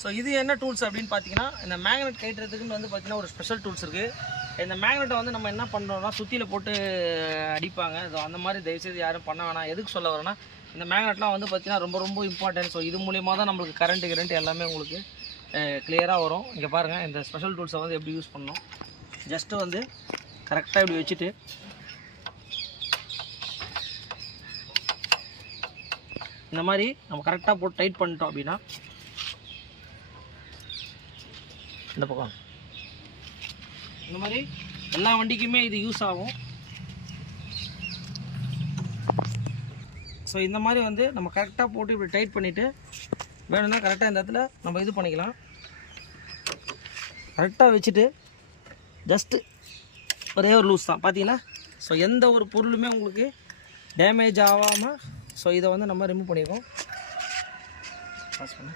So இது என்ன tools அப்படின்னு பார்த்தீங்கன்னா, இந்த மேக்னெட் கட்டுறதுக்குன்னு வந்து பார்த்தீங்கன்னா ஒரு ஸ்பெஷல் டூல்ஸ் இருக்குது. இந்த மேக்னெட்டை வந்து நம்ம என்ன பண்ணுறோம்னா சுற்றியில் போட்டு அடிப்பாங்க. ஸோ அந்த மாதிரி தயவுசெய்து யாரும் பண்ண வேணாம். எதுக்கு சொல்ல வரேன்னா, இந்த மேக்னெட்லாம் வந்து பார்த்தீங்கன்னா ரொம்ப ரொம்ப இம்பார்ட்டன்ட். ஸோ இது மூலிமா தான் நம்மளுக்கு கரண்ட் எல்லாமே உங்களுக்கு கிளியராக வரும். இங்கே பாருங்கள், இந்த ஸ்பெஷல் டூல்ஸை வந்து எப்படி யூஸ் பண்ணணும். ஜஸ்ட்டு வந்து கரெக்டாக இப்படி வச்சுட்டு இந்த மாதிரி நம்ம கரெக்டாக போட்டு டைட் பண்ணிட்டோம் அப்படின்னா, இந்த பக்கம் இந்த மாதிரி எல்லா வண்டிக்குமே இது யூஸ் ஆகும். ஸோ இந்த மாதிரி வந்து நம்ம கரெக்டாக போட்டு இப்படி டைட் பண்ணிவிட்டு வேணும்னா கரெக்டாக இந்த இடத்துல நம்ம இது பண்ணிக்கலாம். கரெக்டாக வச்சுட்டு ஜஸ்ட்டு ஒரே ஒரு லூஸ் தான் பார்த்தீங்கன்னா. ஸோ எந்த ஒரு பொருளுமே உங்களுக்கு டேமேஜ் ஆகாமல் ஸோ இதை வந்து நம்ம ரிமூவ் பண்ணிடுவோம். பாஸ் பண்ண